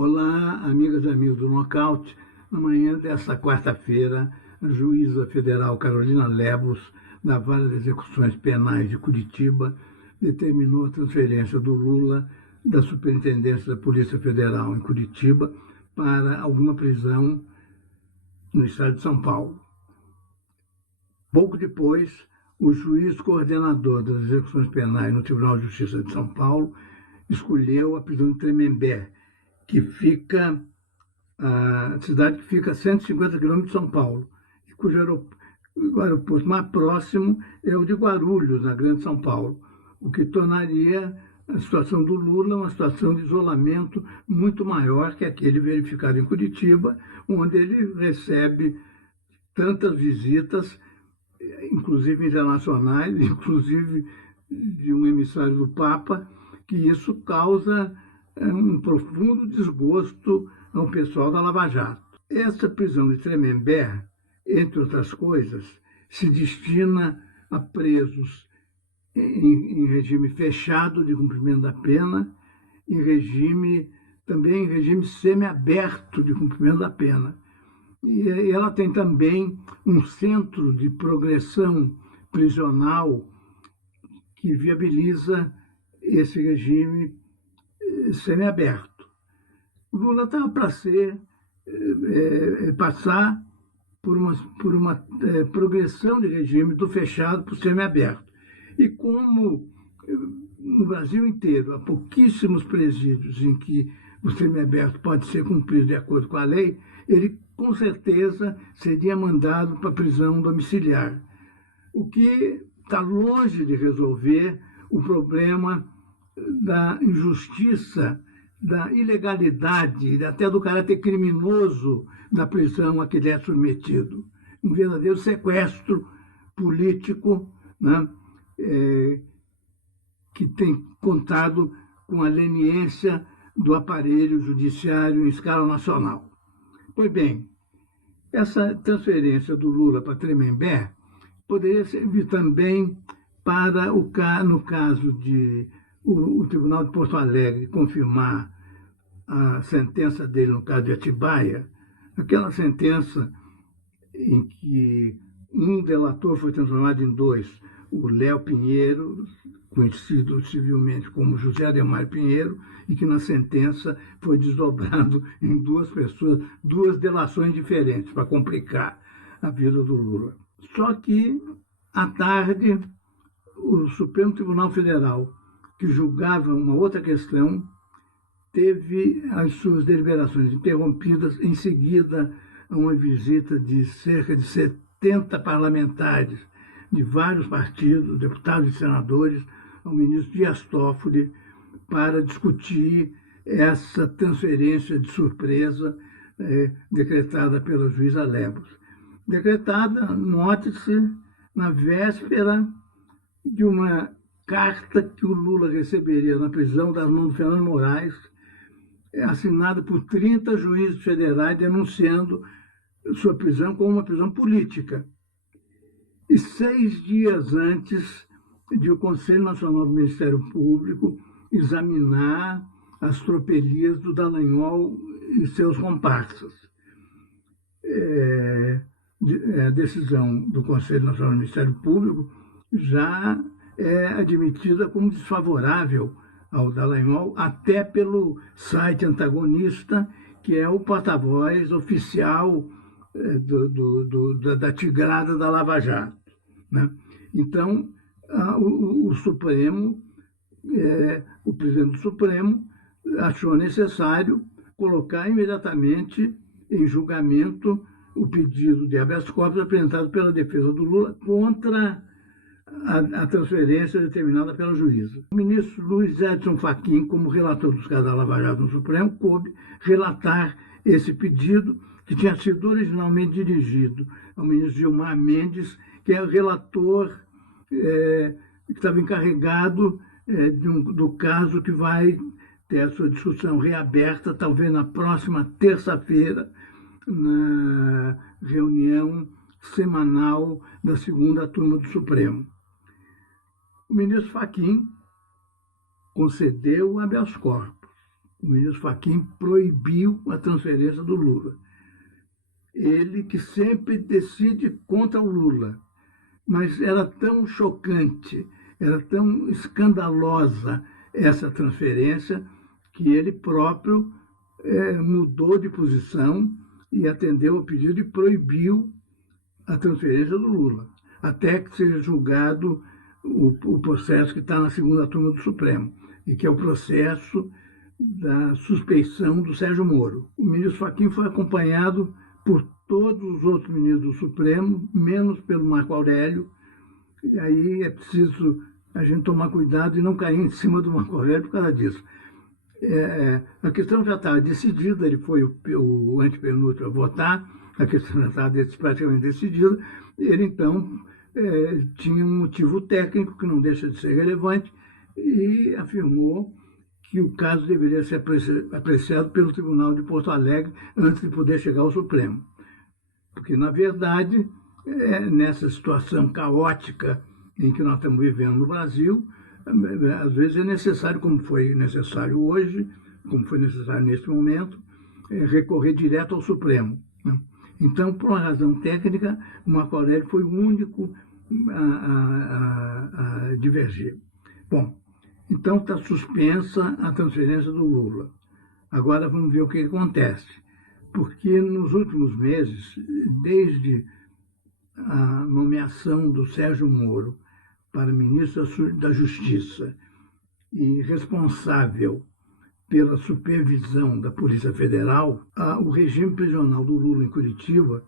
Olá, amigas e amigos do Nocaute. Na manhã desta quarta-feira, a juíza federal Carolina Lebos, da Vara de Execuções Penais de Curitiba, determinou a transferência do Lula da Superintendência da Polícia Federal em Curitiba para alguma prisão no estado de São Paulo. Pouco depois, o juiz coordenador das execuções penais no Tribunal de Justiça de São Paulo escolheu a prisão de Tremembé, que fica a cidade que fica a 150 quilômetros de São Paulo, e cujo aeroporto mais próximo é o de Guarulhos, na Grande São Paulo, o que tornaria a situação do Lula uma situação de isolamento muito maior que aquele verificado em Curitiba, onde ele recebe tantas visitas, inclusive internacionais, inclusive de um emissário do Papa, que isso causa um profundo desgosto ao pessoal da Lava Jato. Essa prisão de Tremembé, entre outras coisas, se destina a presos em regime fechado de cumprimento da pena, também em regime semiaberto de cumprimento da pena. E ela tem também um centro de progressão prisional que viabiliza esse regime semiaberto. O Lula estava para passar por uma progressão de regime do fechado para o semiaberto. E como no Brasil inteiro há pouquíssimos presídios em que o semiaberto pode ser cumprido de acordo com a lei, ele com certeza seria mandado para a prisão domiciliar, o que está longe de resolver o problema da injustiça, da ilegalidade e até do caráter criminoso da prisão a que ele é submetido. Um verdadeiro sequestro político, né, que tem contado com a leniência do aparelho judiciário em escala nacional. Pois bem, essa transferência do Lula para Tremembé poderia servir também para, no caso de o Tribunal de Porto Alegre confirmar a sentença dele no caso de Atibaia, aquela sentença em que um delator foi transformado em dois, o Léo Pinheiro, conhecido civilmente como José Ademar Pinheiro, e que na sentença foi desdobrado em duas pessoas, duas delações diferentes, para complicar a vida do Lula. Só que, à tarde, o Supremo Tribunal Federal, que julgava uma outra questão, teve as suas deliberações interrompidas em seguida a uma visita de cerca de 70 parlamentares de vários partidos, deputados e senadores, ao ministro Dias Toffoli, para discutir essa transferência de surpresa decretada pela juíza Lebos. Decretada, note-se, na véspera de uma carta que o Lula receberia na prisão das mãos do Fernando Moraes, assinada por 30 juízes federais denunciando sua prisão como uma prisão política. E 6 dias antes de o Conselho Nacional do Ministério Público examinar as tropelias do Dallagnol e seus comparsas. A decisão do Conselho Nacional do Ministério Público já é admitida como desfavorável ao Dallagnol, até pelo site antagonista, que é o porta-voz oficial da tigrada da Lava Jato, né? Então, o Supremo, o presidente do Supremo, achou necessário colocar imediatamente em julgamento o pedido de habeas corpus apresentado pela defesa do Lula contra a transferência determinada pela juíza. O ministro Luiz Edson Fachin, como relator dos casos da Lava Jato no Supremo, coube relatar esse pedido, que tinha sido originalmente dirigido ao ministro Gilmar Mendes, que é o relator que estava encarregado do caso que vai ter a sua discussão reaberta, talvez na próxima terça-feira, na reunião semanal da segunda turma do Supremo. O ministro Fachin concedeu o habeas corpus. O ministro Fachin proibiu a transferência do Lula. Ele que sempre decide contra o Lula. Mas era tão chocante, era tão escandalosa essa transferência que ele próprio mudou de posição e atendeu ao pedido e proibiu a transferência do Lula, até que seja julgado o processo que está na segunda turma do Supremo, e que é o processo da suspeição do Sérgio Moro. O ministro Fachin foi acompanhado por todos os outros ministros do Supremo, menos pelo Marco Aurélio, e aí é preciso a gente tomar cuidado e não cair em cima do Marco Aurélio por causa disso. A questão já estava decidida, ele foi o antepenúltimo a votar, a questão já estava praticamente decidida, ele então tinha um motivo técnico que não deixa de ser relevante e afirmou que o caso deveria ser apreciado pelo Tribunal de Porto Alegre antes de poder chegar ao Supremo. Porque, na verdade, nessa situação caótica em que nós estamos vivendo no Brasil, às vezes é necessário, como foi necessário hoje, como foi necessário nesse momento, recorrer direto ao Supremo, né? Então, por uma razão técnica, o Marco Aurélio foi o único a divergir. Bom, então está suspensa a transferência do Lula. Agora vamos ver o que acontece. Porque nos últimos meses, desde a nomeação do Sérgio Moro para ministro da Justiça e responsável pela supervisão da Polícia Federal, o regime prisional do Lula em Curitiba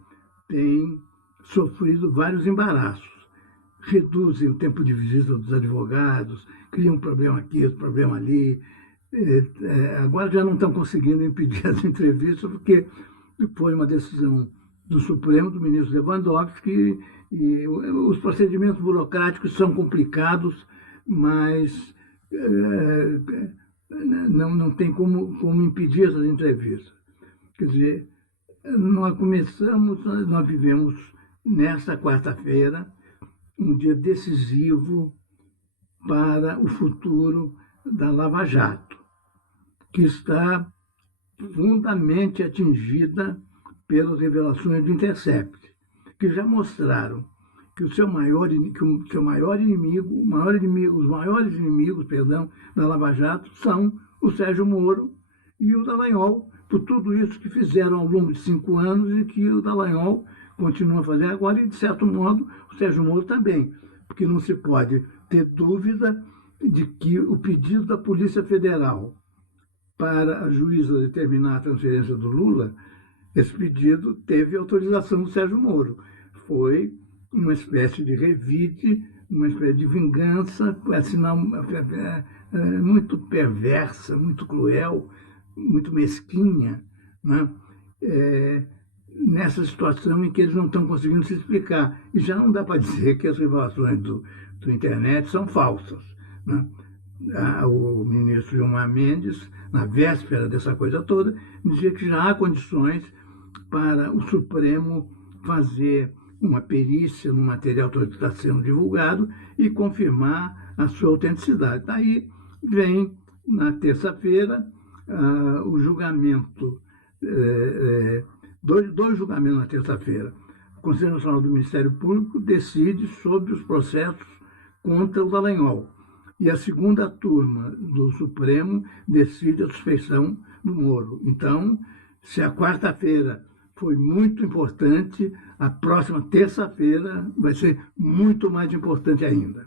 tem sofrido vários embaraços. Reduzem o tempo de visita dos advogados, criam um problema aqui, outro problema ali. Agora já não estão conseguindo impedir as entrevistas, porque foi uma decisão do Supremo, do ministro Lewandowski, e os procedimentos burocráticos são complicados, mas não tem como impedir essas entrevistas. Quer dizer, nós vivemos nesta quarta-feira um dia decisivo para o futuro da Lava Jato, que está profundamente atingida pelas revelações do Intercept, que já mostraram que os maiores inimigos da Lava Jato são o Sérgio Moro e o Dallagnol, por tudo isso que fizeram ao longo de 5 anos e que o Dallagnol continua a fazer agora, e, de certo modo, o Sérgio Moro também, porque não se pode ter dúvida de que o pedido da Polícia Federal para a juíza determinar a transferência do Lula, esse pedido teve autorização do Sérgio Moro. Foi uma espécie de revide, uma espécie de vingança, muito perversa, muito cruel, muito mesquinha, né? Nessa situação em que eles não estão conseguindo se explicar. E já não dá para dizer que as revelações do internet são falsas, né? O ministro Gilmar Mendes, na véspera dessa coisa toda, dizia que já há condições para o Supremo fazer uma perícia no material todo que está sendo divulgado e confirmar a sua autenticidade. Daí vem, na terça-feira, o julgamento, dois julgamentos na terça-feira. O Conselho Nacional do Ministério Público decide sobre os processos contra o Dallagnol. E a segunda turma do Supremo decide a suspeição do Moro. Então, se a quarta-feira foi muito importante, a próxima terça-feira vai ser muito mais importante ainda.